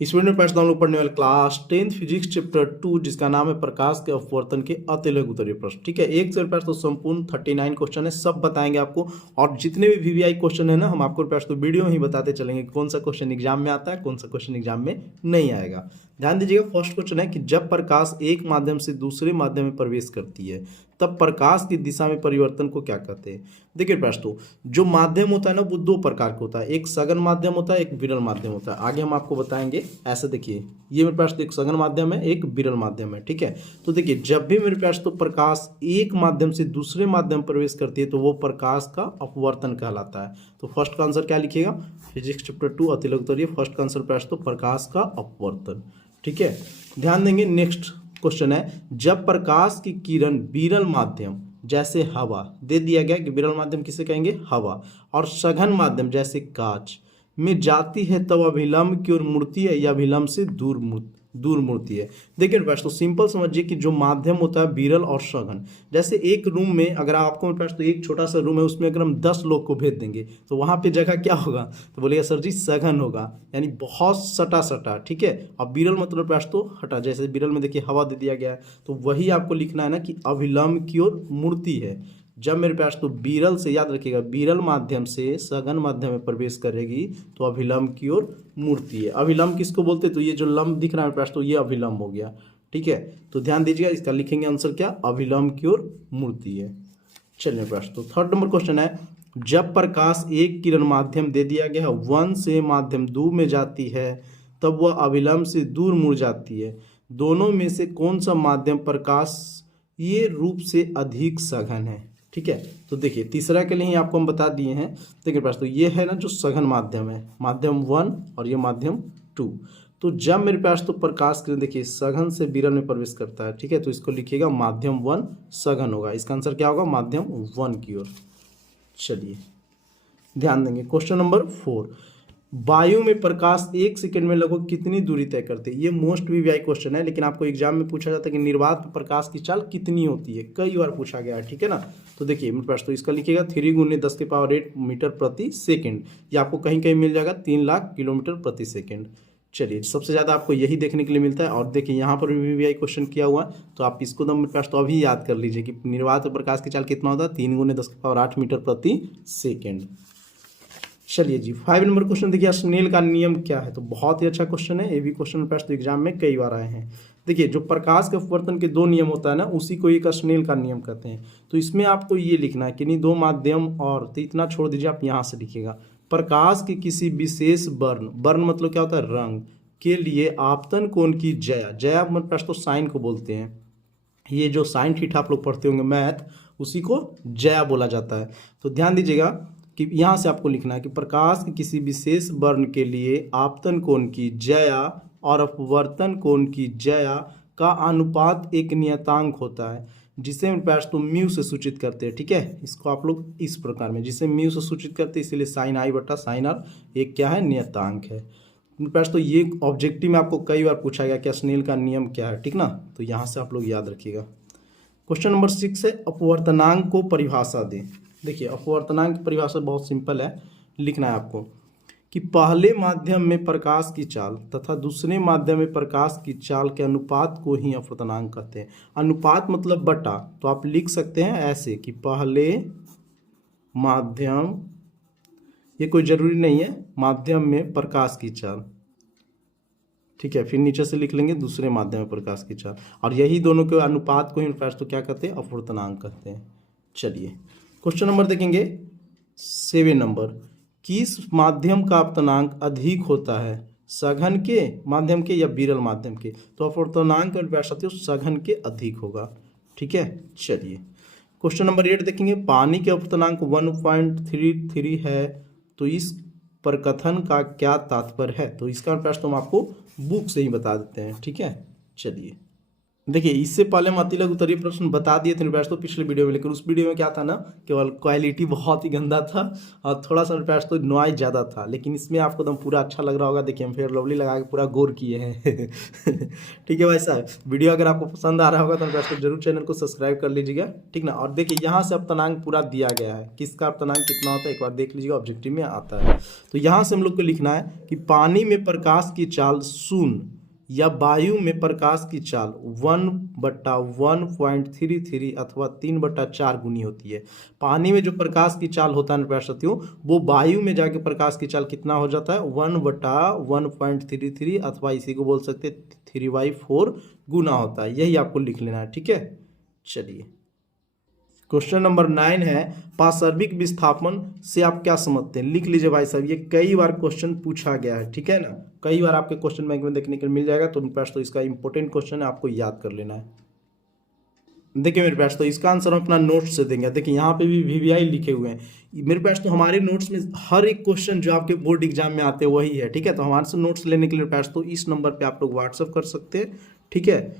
इस वीडियो में हम लोग पढ़ने वाले क्लास 10th फिजिक्स चैप्टर 2 जिसका नाम है प्रकाश के अपवर्तन के अतिलघु उत्तरीय प्रश्न। ठीक है, एक से तो संपूर्ण 39 क्वेश्चन है, सब बताएंगे आपको। और जितने भी वीवीआई क्वेश्चन है ना, हम आपको तो वीडियो ही बताते चलेंगे कौन सा क्वेश्चन एग्जाम में आता है, कौन सा क्वेश्चन एग्जाम में नहीं आएगा। ध्यान दीजिएगा, फर्स्ट क्वेश्चन है कि जब प्रकाश एक माध्यम से दूसरे माध्यम में प्रवेश करती है तब प्रकाश की दिशा में परिवर्तन को क्या कहते हैं। देखिए प्रश्न, जो माध्यम होता है ना वो दो प्रकार का होता है, एक सघन माध्यम होता है, एक विरल माध्यम होता है। आगे हम आपको बताएंगे। ऐसे देखिए, ये मेरे पास एक सघन माध्यम है, एक विरल माध्यम है। ठीक है, तो देखिए जब भी मेरे पास प्रकाश एक माध्यम से दूसरे माध्यम प्रवेश करती है तो वो प्रकाश का अपवर्तन कहलाता है। तो फर्स्ट का आंसर क्या लिखिएगा, फिजिक्स चैप्टर 2 अतिलघु उत्तरीय, फर्स्ट का आंसर प्रश्न तो प्रकाश का अपवर्तन। ठीक है, ध्यान देंगे। नेक्स्ट क्वेश्चन है, जब प्रकाश की किरण विरल माध्यम जैसे हवा, दे दिया गया कि विरल माध्यम किसे कहेंगे, हवा, और सघन माध्यम जैसे कांच में जाती है तब अभिलंब की ओर मुड़ती है या अभिलंब से दूर मुड़ती है। देखिए बस तो सिंपल समझिए कि जो माध्यम होता है विरल और सघन, जैसे एक रूम में अगर आपको मेरे पास तो एक छोटा सा रूम है, उसमें अगर हम 10 लोग को भेज देंगे तो वहाँ पे जगह क्या होगा, तो बोलिएगा सर जी सघन होगा, यानी बहुत सटा सटा। ठीक है, अब विरल मतलब पास तो हटा, जैसे विरल में देखिए हवा दे दिया गया है, तो वही आपको लिखना है ना कि अभिलंब की ओर मुड़ती है। जब मेरे पास तो विरल से, याद रखिएगा, विरल माध्यम से सघन माध्यम में प्रवेश करेगी तो अभिलंब की ओर मुड़ती है। अभिलंब किसको बोलते हैं, तो ये जो लंब दिख रहा है मेरे पास तो ये अभिलंब हो गया। ठीक है, तो ध्यान दीजिएगा, इसका लिखेंगे आंसर क्या, अभिलंब की ओर मुड़ती है। चलिए प्रश्न तो थर्ड नंबर क्वेश्चन है, जब प्रकाश एक किरण माध्यम दे दिया गया है 1 से माध्यम 2 में जाती है तब वह अभिलंब से दूर मुड़ जाती है। दोनों में से कौन सा माध्यम प्रकाश ये रूप से अधिक सघन है। ठीक है, तो देखिए तीसरा के लिए ही आपको हम बता दिए हैं। देखिए प्रश्न तो ये है ना जो सघन माध्यम है, माध्यम 1 और ये माध्यम 2। तो जब मेरे पास तो प्रकाश किरण देखिए सघन से विरल में प्रवेश करता है, ठीक है, तो इसको लिखिएगा माध्यम 1 सघन होगा। इसका आंसर क्या होगा, माध्यम 1 की ओर। चलिए ध्यान देंगे। क्वेश्चन नंबर 4, वायु में प्रकाश 1 सेकंड में लगभग कितनी दूरी तय करते हैं। ये मोस्ट वीवीआई क्वेश्चन है, लेकिन आपको एग्जाम में पूछा जाता है कि निर्वात में प्रकाश की चाल कितनी होती है, कई बार पूछा गया है। ठीक है ना, तो देखिए मेरे पास तो इसका लिखिएगा 3 × 10⁸ मीटर प्रति सेकंड, ये आपको कहीं कहीं मिल जाएगा 3 लाख किलोमीटर प्रति सेकंड। चलिए सबसे ज़्यादा आपको यही देखने के लिए मिलता है। और देखिए यहाँ पर भी वीवीआई क्वेश्चन किया हुआ है, तो आप इसको तो मेरे पास तो अभी याद कर लीजिए कि निर्वात में प्रकाश की चाल कितना होता है, 3 × 10⁸ मीटर प्रति सेकेंड। चलिए जी 5 नंबर क्वेश्चन देखिए, स्नेल का नियम क्या है। तो बहुत ही अच्छा क्वेश्चन है, ये भी क्वेश्चन पास तो एग्जाम में कई बार आए हैं। देखिए जो प्रकाश के अपवर्तन के 2 नियम होता है ना, उसी को एक स्नेल का नियम कहते हैं। तो इसमें आपको ये लिखना है कि नहीं, 2 माध्यम और, तो इतना छोड़ दीजिए, आप यहाँ से लिखिएगा प्रकाश के किसी विशेष वर्ण मतलब क्या होता है, रंग के लिए आपतन कोण की जया मतलब पास तो साइन को बोलते हैं। ये जो साइन थीटा आप लोग पढ़ते होंगे मैथ, उसी को जया बोला जाता है। तो ध्यान दीजिएगा कि यहाँ से आपको लिखना है कि प्रकाश के किसी विशेष वर्ण के लिए आपतन कोण की जया और अपवर्तन कोण की जया का अनुपात एक नियतांक होता है, जिसे हम पास तो म्यू से सूचित करते हैं। ठीक है, इसको आप लोग इस प्रकार में, जिसे म्यू से सूचित करते हैं, इसीलिए साइन आई बटा साइन आर एक क्या है, नियतांक है। पास तो ये ऑब्जेक्टिव में आपको कई बार पूछा गया कि स्नेल का नियम क्या है। ठीक ना, तो यहाँ से आप लोग याद रखिएगा। क्वेश्चन नंबर 6 है, अपवर्तनांक को परिभाषा दें। देखिए अपवर्तनांक की परिभाषा बहुत सिंपल है, लिखना है आपको कि पहले माध्यम में प्रकाश की चाल तथा दूसरे माध्यम में प्रकाश की चाल के अनुपात को ही अपवर्तनांक कहते हैं। अनुपात मतलब बटा, तो आप लिख सकते हैं ऐसे कि पहले माध्यम, ये कोई जरूरी नहीं है, माध्यम में प्रकाश की चाल, ठीक है, फिर नीचे से लिख लेंगे दूसरे माध्यम में प्रकाश की चाल, और यही दोनों के अनुपात को ही तो क्या कहते हैं, अपवर्तनांक कहते हैं। चलिए क्वेश्चन नंबर देखेंगे 7 नंबर, किस माध्यम का अपवर्तनांक अधिक होता है, सघन के माध्यम के या विरल माध्यम के। तो अपवर्तनांक सघन के अधिक होगा। ठीक है, चलिए क्वेश्चन नंबर 8 देखेंगे, पानी के अपवर्तनांक 1.33 है, तो इस प्रकथन का क्या तात्पर्य है। तो इसका प्रश्न हम आपको बुक से ही बता देते हैं। ठीक है, चलिए देखिए इससे पहले हम अतिलघु उत्तरीय प्रश्न बता दिए थे मेरे पास तो पिछले वीडियो में, लेकिन उस वीडियो में क्या था ना, केवल क्वालिटी बहुत ही गंदा था और थोड़ा सा मेरे पास तो नॉइज ज़्यादा था। लेकिन इसमें आपको एकदम पूरा अच्छा लग रहा होगा। देखिए हम फेयर लवली लगा के पूरा गोर किए हैं ठीक है भाई साहब, वीडियो अगर आपको पसंद आ रहा होगा तो मेरे पास तो जरूर चैनल को सब्सक्राइब कर लीजिएगा, ठीक ना। और देखिए यहाँ से अप्तनांक पूरा दिया गया है, किसका अप्तनांक कितना होता है एक बार देख लीजिएगा, ऑब्जेक्टिव में आता है। तो यहाँ से हम लोग को लिखना है कि पानी में प्रकाश की चाल शून्य या वायु में प्रकाश की चाल 1/1.33 अथवा 3/4 गुनी होती है। पानी में जो प्रकाश की चाल होता है ना साथियों, वो वायु में जाके प्रकाश की चाल कितना हो जाता है 1/1.33 अथवा इसी को बोल सकते हैं 3/4 गुना होता है। यही आपको लिख लेना है, ठीक है। चलिए क्वेश्चन नंबर 9 है, पार्श्विक विस्थापन से आप क्या समझते हैं? लिख लीजिए भाई साहब, ये कई बार क्वेश्चन पूछा गया है, ठीक है ना, कई बार आपके क्वेश्चन बैंक में देखने को मिल जाएगा। तो मेरे पास तो इसका इंपॉर्टेंट क्वेश्चन है, आपको याद कर लेना है। देखिए मेरे पास तो इसका आंसर हम अपना नोट्स से देंगे। देखिए यहाँ पे भी वीवीआई लिखे हुए हैं मेरे पास, तो हमारे नोट्स में हर एक क्वेश्चन जो आपके बोर्ड एग्जाम में आते हैं वही है, ठीक है। तो हमारे से नोट्स लेने के लिए मेरे पास तो इस नंबर पे आप लोग व्हाट्सअप कर सकते हैं, ठीक है,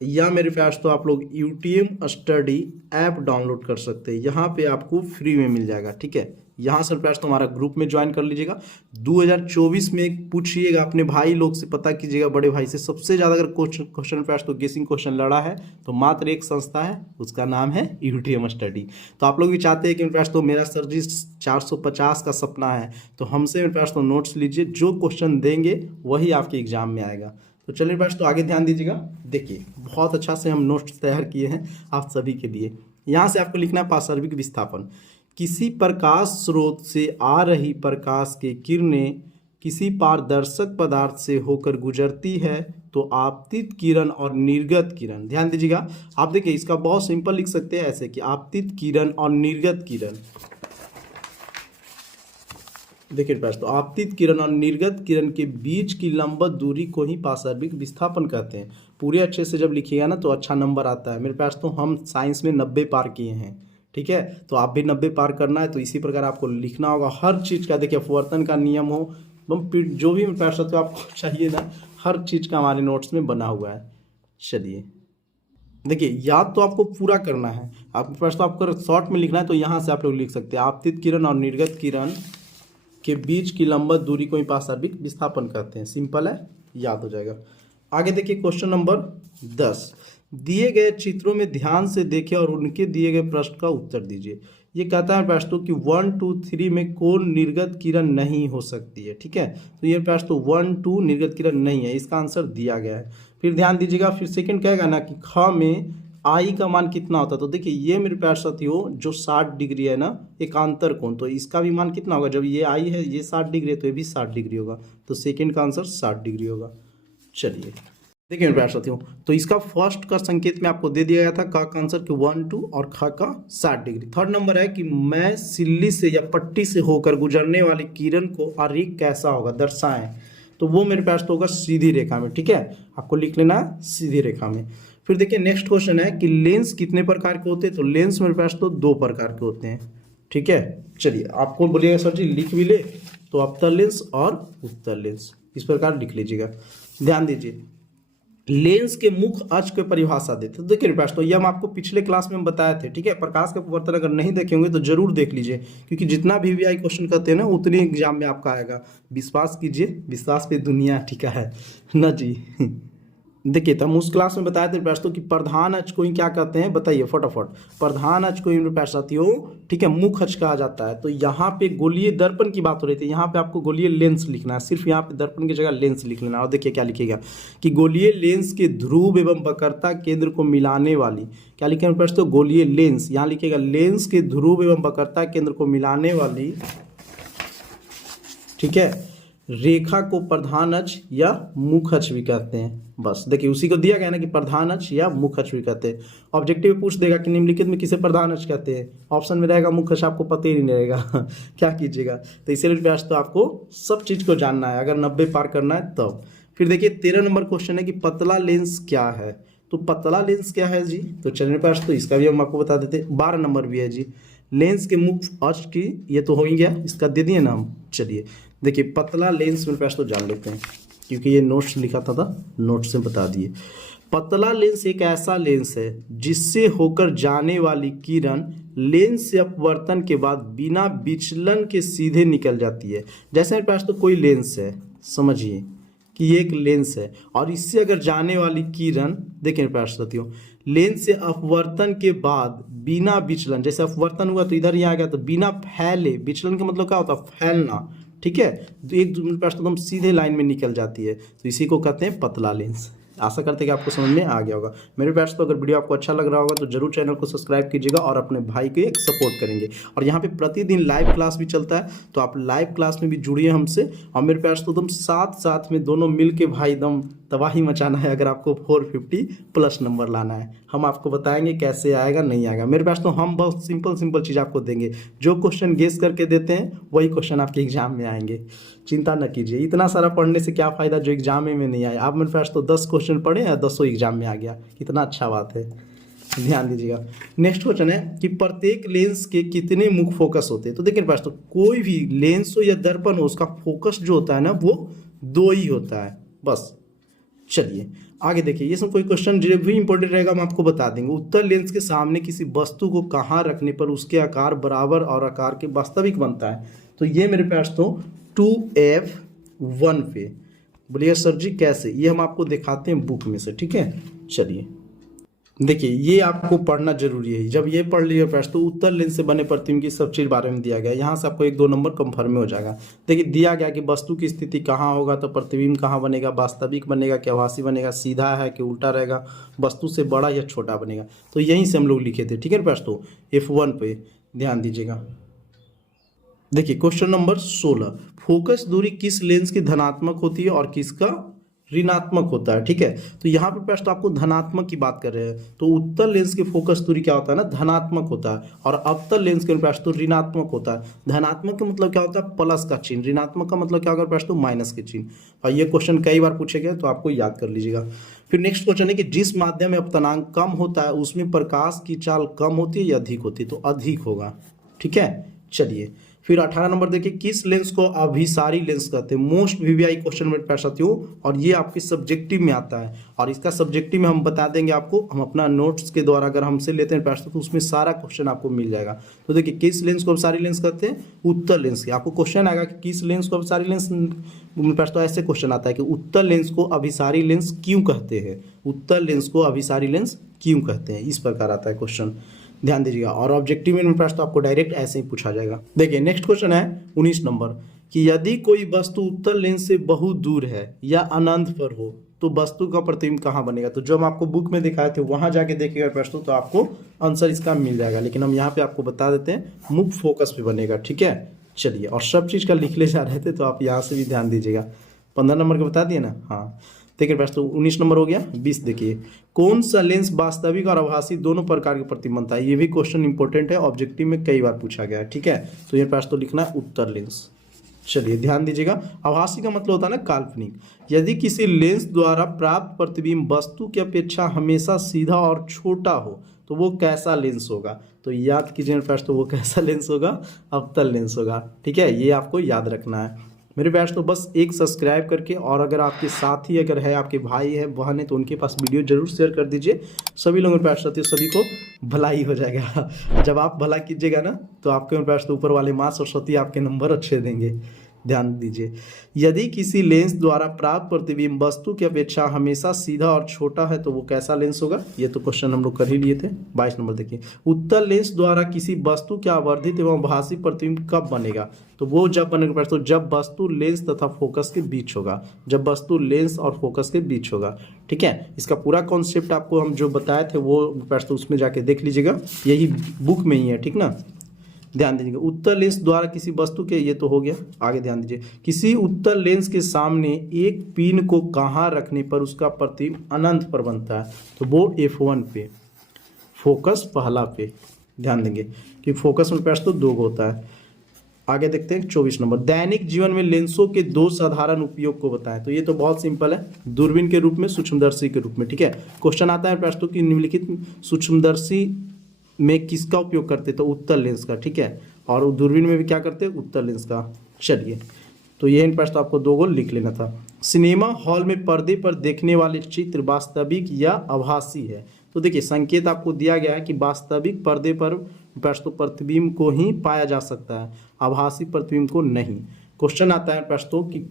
या मेरे पास तो आप लोग यूटीएम स्टडी ऐप डाउनलोड कर सकते हैं, यहाँ पे आपको फ्री में मिल जाएगा, ठीक है। यहाँ से पास तो हमारा ग्रुप में ज्वाइन कर लीजिएगा। 2024 में पूछिएगा अपने भाई लोग से, पता कीजिएगा बड़े भाई से, सबसे ज़्यादा अगर क्वेश्चन पास तो गेसिंग क्वेश्चन लड़ा है तो मात्र एक संस्था है, उसका नाम है यूटीएम स्टडी। तो आप लोग भी चाहते हैं कि मेरे पास तो मेरा सर जी 450 का सपना है, तो हमसे मेरे पास तो नोट्स लीजिए, जो क्वेश्चन देंगे वही आपके एग्जाम में आएगा। तो चलिए बस तो आगे ध्यान दीजिएगा। देखिए बहुत अच्छा से हम नोट्स तैयार किए हैं आप सभी के लिए। यहाँ से आपको लिखना है पार्श्विक विस्थापन। किसी प्रकाश स्रोत से आ रही प्रकाश की किरणें किसी पारदर्शक पदार्थ से होकर गुजरती है तो आपतित किरण और निर्गत किरण, ध्यान दीजिएगा। आप देखिए इसका बहुत सिंपल लिख सकते हैं ऐसे कि आपतित किरण और निर्गत किरण, देखिए पास तो आपतित किरण और निर्गत किरण के बीच की लंबवत दूरी को ही पार्श्विक विस्थापन कहते हैं। पूरे अच्छे से जब लिखिएगा ना तो अच्छा नंबर आता है। मेरे पास तो हम साइंस में 90 पार किए हैं, ठीक है, तो आप भी 90 पार करना है। तो इसी प्रकार आपको लिखना होगा हर चीज़ का। देखिए अपवर्तन का नियम हो, जो भी मेरे पास तो आपको चाहिए ना, हर चीज़ का हमारे नोट्स में बना हुआ है। चलिए देखिए याद तो आपको पूरा करना है, आपके पास तो आपको शॉर्ट में लिखना है। तो यहाँ से आप लोग लिख सकते हैं आपतित किरण और निर्गत किरण के बीच की लंबवत दूरी को ही पार्श्विक विस्थापन कहते हैं। सिंपल है, याद हो जाएगा। आगे देखिए क्वेश्चन नंबर 10, दिए गए चित्रों में ध्यान से देखें और उनके दिए गए प्रश्न का उत्तर दीजिए। ये कहता है प्रश्नों कि 1, 2, 3 में कौन निर्गत किरण नहीं हो सकती है, ठीक है। तो ये प्रश्न तो 1, 2 निर्गत किरण नहीं है, इसका आंसर दिया गया है। फिर ध्यान दीजिएगा, फिर सेकंड कहेगा ना कि ख में आई का मान कितना होता है। तो देखिए ये मेरे प्यार साथियों जो 60 डिग्री है ना एकांतर कोण, तो इसका भी मान कितना होगा, जब ये आई है ये 60 डिग्री है तो ये भी 60 डिग्री होगा। तो सेकंड का आंसर 60 डिग्री होगा। चलिए देखिए मेरे प्यार साथियों, तो इसका फर्स्ट का संकेत में आपको दे दिया गया था, का आंसर कि 1, 2 और ख का 60 डिग्री। थर्ड नंबर है कि मैं सिल्ली से या पट्टी से होकर गुजरने वाली किरण को आरेख कैसा होगा दर्शाएं। तो वो मेरे पास तो होगा सीधी रेखा में, ठीक है, आपको लिख लेना सीधी रेखा में। फिर देखिए नेक्स्ट क्वेश्चन है कि लेंस कितने प्रकार के होते हैं। तो लेंस मेरे पास तो 2 प्रकार के होते हैं, ठीक है। चलिए आपको बोलिएगा सर जी लिख भी ले, तो अवतल लेंस और उत्तल लेंस, इस प्रकार लिख लीजिएगा। ध्यान दीजिए लेंस के मुख्य अक्ष की परिभाषा देते हैं। देखिए मेरे पास तो ये हम आपको पिछले क्लास में बताए थे, ठीक है। प्रकाश के अपवर्तन अगर नहीं देखे होंगे तो जरूर देख लीजिए, क्योंकि जितना भी वीवीआई क्वेश्चन करते हैं ना उतनी एग्जाम में आपका आएगा। विश्वास कीजिए, विश्वास पे दुनिया टिका है ना जी देखिए तो हम उस क्लास में बताए थे दोस्तों कि प्रधान अक्ष को ही क्या कहते हैं, बताइए फटाफट। प्रधान अक्ष को ही साथियों, ठीक है, मुख्य अक्ष कहा जाता है। तो यहाँ पे गोलीय दर्पण की बात हो रही थी, यहाँ पे आपको गोलीय लेंस लिखना है, सिर्फ यहाँ पे दर्पण की जगह लेंस लिख लेना। और देखिए क्या लिखेगा कि गोलीय लेंस के ध्रुव एवं वक्रता केंद्र को मिलाने वाली, क्या लिखेंगे दोस्तों, गोलीय लेंस, यहाँ लिखेगा लेंस के ध्रुव एवं वक्रता केंद्र को मिलाने वाली, ठीक है, रेखा को प्रधान अक्ष या मुख्य अक्ष भी कहते हैं। बस देखिए उसी को दिया गया ना कि प्रधान अक्ष या मुख्य अक्ष भी कहते हैं। ऑब्जेक्टिव में पूछ देगा कि निम्नलिखित में किसे प्रधान अक्ष कहते हैं, ऑप्शन में रहेगा मुख्य अक्ष, आपको पता ही नहीं रहेगा क्या कीजिएगा। तो इसीलिए प्रयास तो आपको सब चीज़ को जानना है अगर 90 पार करना है तब। फिर देखिए 13 नंबर क्वेश्चन है कि पतला लेंस क्या है। तो पतला लेंस क्या है जी, तो चलने पास तो इसका भी हम आपको बता देते हैं। 12 नंबर भी है जी, लेंस के मुख्य अक्ष की, ये तो हो ही गया, इसका दे दिए ना हम। चलिए देखिए पतला लेंस मेरे पास तो जान लेते हैं, क्योंकि ये नोट्स लिखा था नोट्स से बता दिए। पतला लेंस एक ऐसा लेंस है जिससे होकर जाने वाली किरण लेंस से अपवर्तन के बाद बिना विचलन के सीधे निकल जाती है। जैसे मेरे पास तो कोई लेंस है, समझिए कि ये एक लेंस है और इससे अगर जाने वाली किरण, देखिए मेरे पास साथियों, लेंस से अपवर्तन के बाद बिना विचलन, जैसे अपवर्तन हुआ तो इधर ही आ गया, तो बिना फैले, विचलन का मतलब क्या होता है, फैलना, ठीक है, तो एक मेरे पास तो एकदम सीधे लाइन में निकल जाती है, तो इसी को कहते हैं पतला लेंस। आशा करते हैं कि आपको समझ में आ गया होगा। मेरे व्यूअर्स, तो अगर वीडियो आपको अच्छा लग रहा होगा तो जरूर चैनल को सब्सक्राइब कीजिएगा और अपने भाई को एक सपोर्ट करेंगे। और यहाँ पे प्रतिदिन लाइव क्लास भी चलता है, तो आप लाइव क्लास में भी जुड़िए हमसे। और मेरे व्यूअर्स, तो एकदम साथ में दोनों मिल के भाई एकदम तबाही मचाना है। अगर आपको 450+ नंबर लाना है, हम आपको बताएंगे कैसे आएगा, नहीं आएगा। मेरे पास तो हम बहुत सिंपल चीज़ आपको देंगे। जो क्वेश्चन गेस करके देते हैं वही क्वेश्चन आपके एग्जाम में आएंगे, चिंता न कीजिए। इतना सारा पढ़ने से क्या फ़ायदा जो एग्जाम में नहीं आए। आप मेरे पास तो 10 क्वेश्चन पढ़े हैं, 10 एग्जाम में आ गया, कितना अच्छा बात है। ध्यान दीजिएगा। नेक्स्ट क्वेश्चन है कि प्रत्येक लेंस के कितने मुख्य फोकस होते हैं। तो देखिए मेरे पास तो कोई भी लेंस हो या दर्पण हो, उसका फोकस जो होता है ना वो 2 ही होता है बस। चलिए आगे देखिए, ये सब कोई क्वेश्चन जो भी इंपॉर्टेंट रहेगा हम आपको बता देंगे। उत्तल लेंस के सामने किसी वस्तु को कहाँ रखने पर उसके आकार बराबर और आकार के वास्तविक बनता है। तो ये मेरे पास तो 2F1 पे। बोलिए सर जी कैसे, ये हम आपको दिखाते हैं बुक में से, ठीक है। चलिए देखिए, ये आपको पढ़ना जरूरी है। जब ये पढ़ लिया पास तो उत्तल लेंस से बने प्रतिबिंब की सब चीज़ बारे में दिया गया। यहाँ से आपको 1-2 नंबर कंफर्म हो जाएगा। देखिए दिया गया कि वस्तु की स्थिति कहाँ होगा तो प्रतिबिंब कहाँ बनेगा, वास्तविक बनेगा कि आभासी बनेगा, सीधा है कि उल्टा रहेगा, वस्तु से बड़ा या छोटा बनेगा। तो यहीं से हम लोग लिखे थे, ठीक है पास। तो F1 पे ध्यान दीजिएगा। देखिए क्वेश्चन नंबर 16, फोकस दूरी किस लेंस की धनात्मक होती है और किसका ऋणात्मक होता है, ठीक है। तो यहाँ पे प्रश्न आपको धनात्मक की बात कर रहे हैं, तो उत्तल लेंस की फोकस दूरी क्या होता है ना, धनात्मक होता है, और अवतल लेंस के प्रश्न तो ऋणात्मक होता है। धनात्मक का मतलब क्या होता है, प्लस का चिन्ह, ऋणात्मक का मतलब क्या होगा प्रश्न तो माइनस के चिन्ह। और ये क्वेश्चन कई बार पूछे गए तो आपको याद कर लीजिएगा। फिर नेक्स्ट क्वेश्चन है कि जिस माध्यम में अपतनांक कम होता है उसमें प्रकाश की चाल कम होती है या अधिक होती है, तो अधिक होगा, ठीक है। चलिए फिर 18 नंबर देखिए, किस लेंस को अभिसारी लेंस कहते हैं। मोस्ट वीवीआई क्वेश्चन मेरे पास साथियों, और ये आपके सब्जेक्टिव में आता है, और इसका सब्जेक्टिव में हम बता देंगे आपको। हम अपना नोट्स के द्वारा अगर हमसे लेते हैं पास तो उसमें सारा क्वेश्चन आपको मिल जाएगा। तो देखिए किस लेंस को अभिसारी लेंस कहते हैं, उत्तल लेंस की। आपको क्वेश्चन आएगा कि किस लेंस को अभिसारी लेंस, मेरे पास तो ऐसे क्वेश्चन आता है कि उत्तल लेंस को अभिसारी लेंस क्यों कहते हैं, उत्तल लेंस को अभिसारी लेंस क्यों कहते हैं, इस प्रकार आता है क्वेश्चन, ध्यान दीजिएगा। और ऑब्जेक्टिव में प्रश्न तो आपको डायरेक्ट ऐसे ही पूछा जाएगा। देखिए नेक्स्ट क्वेश्चन है 19 नंबर, कि यदि कोई वस्तु उत्तल लेंस से बहुत दूर है या अनंत पर हो तो वस्तु का प्रतिबिंब कहाँ बनेगा। तो जो हम आपको बुक में दिखाए थे वहां जाके देखिएगा प्रश्न, तो आपको आंसर इसका मिल जाएगा। लेकिन हम यहाँ पे आपको बता देते हैं मुख्य फोकस पे बनेगा, ठीक है। चलिए, और सब चीज़ का लिख ले जा रहे थे तो आप यहाँ से भी ध्यान दीजिएगा। 15 नंबर का बता दिए ना, हाँ। देखिए प्रश्न तो 19 नंबर हो गया। 20 देखिए, कौन सा लेंस वास्तविक और आभासी दोनों प्रकार के प्रतिबिंब बनता है। ये भी क्वेश्चन इंपॉर्टेंट है, ऑब्जेक्टिव में कई बार पूछा गया है, ठीक है। तो ये प्रश्न तो लिखना है उत्तर लेंस। चलिए ध्यान दीजिएगा, आभासी का मतलब होता है ना काल्पनिक। यदि किसी लेंस द्वारा प्राप्त प्रतिबिंब वस्तु की अपेक्षा हमेशा सीधा और छोटा हो तो वो कैसा लेंस होगा। तो याद कीजिए प्रश्न, तो वो कैसा लेंस होगा, अवतल लेंस होगा, ठीक है। ये आपको याद रखना है मेरे बैच। तो बस एक सब्सक्राइब करके, और अगर आपके साथी अगर है, आपके भाई है, बहन है, तो उनके पास वीडियो जरूर शेयर कर दीजिए। सभी लोगों के पास सभी को भलाई हो जाएगा। जब आप भला कीजिएगा ना तो आपके पास तो ऊपर वाले माँ सरस्वती आपके नंबर अच्छे देंगे। ध्यान दीजिए, यदि किसी लेंस द्वारा प्राप्त प्रतिबिंब वस्तु की अपेक्षा हमेशा सीधा और छोटा है तो वो कैसा लेंस होगा। ये तो क्वेश्चन हम लोग कर ही लिए थे। 22 नंबर देखिए, उत्तल लेंस द्वारा किसी वस्तु के आवर्धित एवं भासी प्रतिबिंब कब बनेगा। तो वो जब बनेगा तो जब वस्तु लेंस तथा फोकस के बीच होगा, जब वस्तु लेंस और फोकस के बीच होगा, ठीक है। इसका पूरा कॉन्सेप्ट आपको हम जो बताए थे वो तो उसमें जाके देख लीजिएगा, यही बुक में ही है, ठीक ना। ध्यान दीजिएगा, उत्तल लेंस द्वारा किसी वस्तु के, ये तो हो गया। आगे ध्यान दीजिए, किसी उत्तल लेंस के सामने एक पिन को कहाँ रखने पर उसका प्रतिबिंब अनंत पर बनता है। तो वो F1 पे, फोकस पहला पे। ध्यान देंगे कि फोकस में प्रश्न तो 2 होता है। आगे देखते हैं 24 नंबर, दैनिक जीवन में लेंसों के 2 साधारण उपयोग को बताएं। तो ये तो बहुत सिंपल है, दूरबीन के रूप में, सूक्ष्मदर्शी के रूप में, ठीक है। क्वेश्चन आता है प्रश्न की निम्नलिखित सूक्ष्मदर्शी में किसका उपयोग करते, तो उत्तल लेंस का, ठीक है। और दूरबीन में भी क्या करते हैं, उत्तल लेंस का। चलिए, तो ये इन प्रश्न आपको 2 गो लिख लेना था। सिनेमा हॉल में पर्दे पर देखने वाले चित्र वास्तविक या आभासी है। तो देखिए संकेत आपको दिया गया है कि वास्तविक पर्दे पर प्रश्न प्रतिबिंब को ही पाया जा सकता है, आभासी प्रतिबिंब को नहीं। क्वेश्चन आता है प्रश्नों कि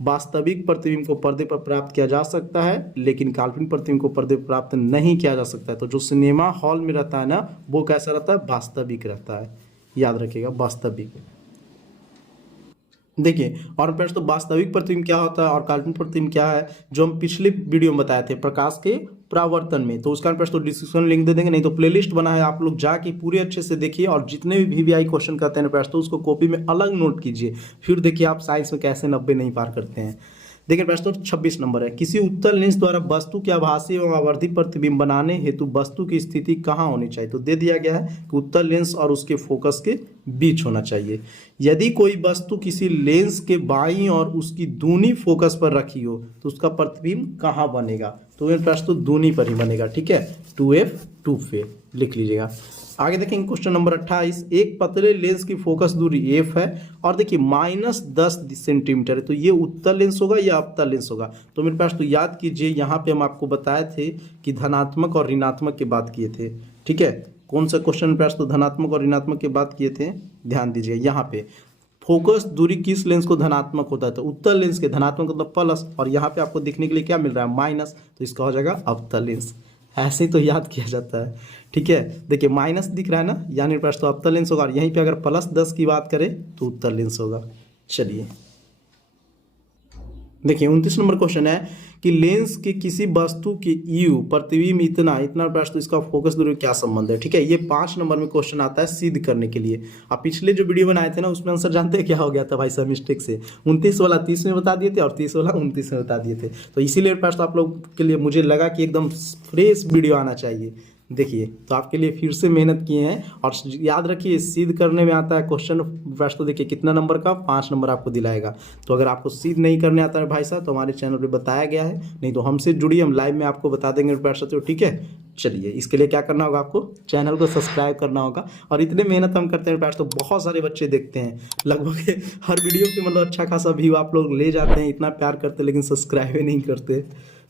वास्तविक प्रतिबिंब को पर्दे पर प्राप्त किया जा सकता है लेकिन काल्पनिक प्रतिबिंब को पर्दे पर प्राप्त नहीं किया जा सकता है। तो जो सिनेमा हॉल में रहता है ना वो कैसा रहता है, वास्तविक रहता है, याद रखिएगा वास्तविक। देखिए और प्रश्न तो वास्तविक प्रतिबिंब क्या होता है और काल्पनिक प्रतिबिंब क्या है, जो हम पिछले वीडियो में बताए थे प्रकाश के परावर्तन में। तो उसका प्रश्न तो डिस्क्रिप्शन लिंक दे देंगे, नहीं तो प्लेलिस्ट बना है, आप लोग जाके पूरे अच्छे से देखिए और जितने भी वीवीआई क्वेश्चन करते हैं प्रश्न तो उसको कॉपी में अलग नोट कीजिए, फिर देखिए आप साइंस में कैसे 90 नहीं पार करते हैं। देखिए प्रश्न 26 नंबर है, किसी उत्तल लेंस द्वारा वस्तु के आभासी एवं आवर्धी प्रतिबिंब बनाने हेतु वस्तु की स्थिति कहाँ होनी चाहिए। तो दे दिया गया है कि उत्तल लेंस और उसके फोकस के बीच होना चाहिए। यदि कोई वस्तु किसी लेंस के बाईं और उसकी दूनी फोकस पर रखी हो तो उसका प्रतिबिंब कहाँ बनेगा। तो ये प्रश्न तो दूनी पर ही बनेगा, ठीक है, 2f 2 पे लिख लीजिएगा। आगे देखेंगे क्वेश्चन नंबर 28, एक पतले लेंस की फोकस दूरी f है और देखिए -10 सेंटीमीटर है। तो ये उत्तल लेंस होगा या अवतल लेंस होगा। तो मेरे पास तो याद कीजिए यहाँ पे हम आपको बताए थे कि धनात्मक और ऋणात्मक की बात किए थे, ठीक है। कौन सा क्वेश्चन पास तो धनात्मक और ऋणात्मक की बात किए थे, ध्यान दीजिए। यहाँ पे फोकस दूरी किस लेंस को धनात्मक होता है, तो उत्तल लेंस के धनात्मक मतलब प्लस, और यहाँ पे आपको देखने के लिए क्या मिल रहा है माइनस, तो इसका हो जाएगा अवतल लेंस। ऐसे ही तो याद किया जाता है, ठीक है। देखिए माइनस दिख रहा है ना, यानी प्रश्न तो अवतल लेंस होगा, और यहीं पे अगर +10 की बात करें तो उत्तल लेंस होगा। चलिए देखिए 29 नंबर क्वेश्चन है कि लेंस के किसी वस्तु के यू प्रतिबिंब इतना प्रश्न, इसका फोकस दूरी क्या संबंध है, ठीक है। ये 5 नंबर में क्वेश्चन आता है सिद्ध करने के लिए। आप पिछले जो वीडियो बनाए थे ना उसमें आंसर जानते हैं क्या हो गया था भाई साहब, मिस्टेक से 29 वाला 30 में बता दिए थे और 30 वाला 29 में बता दिए थे। तो इसीलिए प्रश्न आप लोग के लिए मुझे लगा कि एकदम फ्रेश वीडियो आना चाहिए। देखिए तो आपके लिए फिर से मेहनत किए हैं, और याद रखिए सिद्ध करने में आता है क्वेश्चन प्रश्न, तो देखिए कितना नंबर का, 5 नंबर आपको दिलाएगा। तो अगर आपको सिद्ध नहीं करने आता है भाई साहब तो हमारे चैनल पे बताया गया है, नहीं तो हमसे जुड़िए, हम लाइव में आपको बता देंगे प्रश्न, तो ठीक है। चलिए इसके लिए क्या करना होगा, आपको चैनल को सब्सक्राइब करना होगा। और इतने मेहनत हम करते हैं प्रश्न तो बहुत सारे बच्चे देखते हैं, लगभग हर वीडियो पे मतलब अच्छा खासा व्यू आप लोग ले जाते हैं, इतना प्यार करते हैं, लेकिन सब्सक्राइब ही नहीं करते,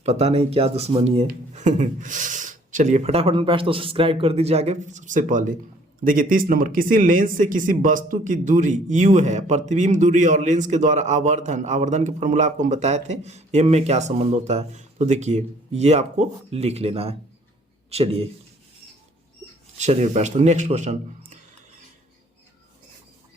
पता नहीं क्या दुश्मनी है। चलिए फटाफट में प्रश्न तो सब्सक्राइब कर दीजिए। आगे सबसे पहले देखिए 30 नंबर, किसी लेंस से किसी वस्तु की दूरी u है, प्रतिबिंब दूरी और लेंस के द्वारा आवर्धन के फॉर्मूला आपको हम बताए थे, m में क्या संबंध होता है। तो देखिए ये आपको लिख लेना है। चलिए प्रश्न नेक्स्ट क्वेश्चन,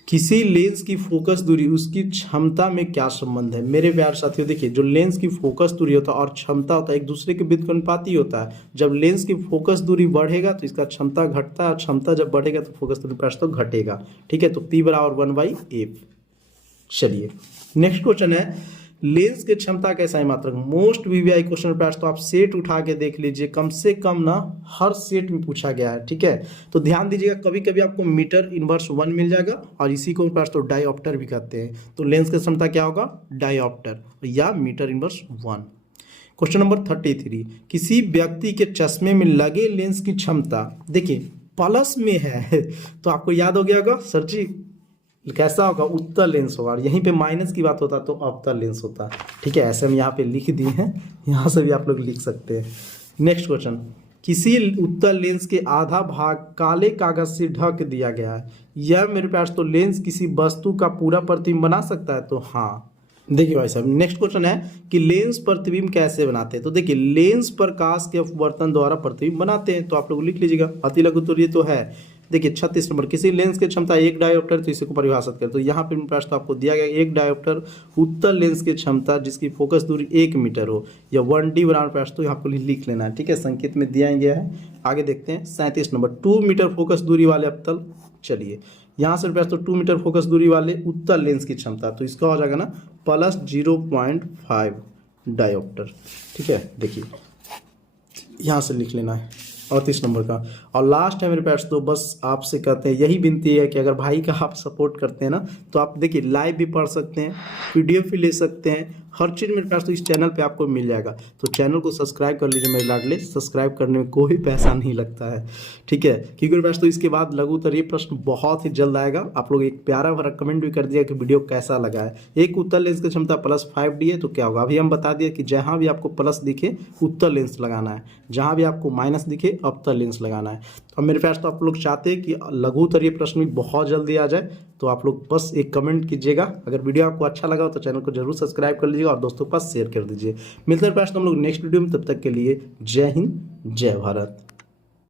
किसी लेंस की फोकस दूरी उसकी क्षमता में क्या संबंध है। मेरे प्यार साथियों देखिए जो लेंस की फोकस दूरी होता है और क्षमता होता है एक दूसरे के व्युत्क्रमानुपाती होता है। जब लेंस की फोकस दूरी बढ़ेगा तो इसका क्षमता घटता है, और क्षमता जब बढ़ेगा तो फोकस दूरी प्रश्न तो घटेगा, ठीक है। तो P बराबर 1/f। चलिए नेक्स्ट क्वेश्चन है, लेंस की क्षमता कैसा है मात्रक। मोस्ट वीवीआई क्वेश्चन प्रश्न तो आप सेट उठा के देख लीजिए, कम से कम ना हर सेट में पूछा गया है, ठीक है। तो ध्यान दीजिएगा कभी कभी आपको मीटर इनवर्स 1 मिल जाएगा, और इसी को प्रश्न तो डायऑप्टर भी कहते हैं। तो लेंस की क्षमता क्या होगा, डायऑप्टर या मीटर इनवर्स 1। क्वेश्चन नंबर 33, किसी व्यक्ति के चश्मे में लगे लेंस की क्षमता देखिए प्लस में है, तो आपको याद हो गया होगा सर जी कैसा होगा, उत्तल लेंस होगा, और यहीं पे माइनस की बात होता तो अवतल लेंस होता, ठीक है। ऐसे हम यहाँ पे लिख दिए हैं, यहाँ से भी आप लोग लिख सकते हैं। नेक्स्ट क्वेश्चन, किसी उत्तल लेंस के आधा भाग काले कागज से ढक दिया गया है, यह मेरे पास तो लेंस किसी वस्तु का पूरा प्रतिबिंब बना सकता है। तो हाँ देखिए भाई साहब नेक्स्ट क्वेश्चन है कि लेंस प्रतिबिंब कैसे बनाते हैं। तो देखिए लेंस प्रकाश के अपवर्तन द्वारा प्रतिबिंब बनाते हैं, तो आप लोग लिख लीजिएगा, अति लघु तो ये तो है। देखिए 36 नंबर, किसी लेंस की क्षमता 1 डायोप्टर, तो इसे को परिभाषित करें। तो यहाँ पे प्रश्न आपको दिया गया 1 डायोप्टर उत्तल लेंस की क्षमता जिसकी फोकस दूरी 1 मीटर हो, या 1D बराबर प्रश्न तो आपको लिख लेना है, ठीक है, संकेत में दिया गया है। आगे देखते हैं 37 नंबर, 2 मीटर फोकस दूरी वाले अवतल। चलिए यहाँ से प्रश्न तो 2 मीटर फोकस दूरी वाले उत्तल लेंस की क्षमता, तो इसका हो जाएगा ना +0.5 डायोप्टर, ठीक है। देखिए यहाँ से लिख लेना है 38 नंबर का। और लास्ट है मेरे पास तो बस आपसे कहते हैं यही विनती है कि अगर भाई का आप सपोर्ट करते हैं ना तो आप देखिए लाइव भी पढ़ सकते हैं, PDF भी ले सकते हैं, हर चीज़ मेरे पास तो इस चैनल पे आपको मिल जाएगा। तो चैनल को सब्सक्राइब कर लीजिए मेरे लाडले, सब्सक्राइब करने में कोई पैसा नहीं लगता है, ठीक है। क्योंकि मेरे पास तो इसके बाद लघु उत्तरीय प्रश्न बहुत ही जल्द आएगा। आप लोग एक प्यारा भरा कमेंट भी कर दिया कि वीडियो कैसा लगा है। एक उत्तर लेंस की क्षमता +5D है, तो क्या होगा अभी हम बता दिए कि जहाँ भी आपको प्लस दिखे उत्तर लेंस लगाना है, जहाँ भी आपको माइनस दिखे अवतल लेंस लगाना है। अब मेरे पास तो आप लोग चाहते हैं कि लघु उत्तरीय प्रश्न भी बहुत जल्दी आ जाए, तो आप लोग बस एक कमेंट कीजिएगा। अगर वीडियो आपको अच्छा लगा हो तो चैनल को जरूर सब्सक्राइब कर लीजिएगा और दोस्तों के पास शेयर कर दीजिए। मिलते हैं पास हम लोग नेक्स्ट वीडियो में, तब तक के लिए जय हिंद जय भारत।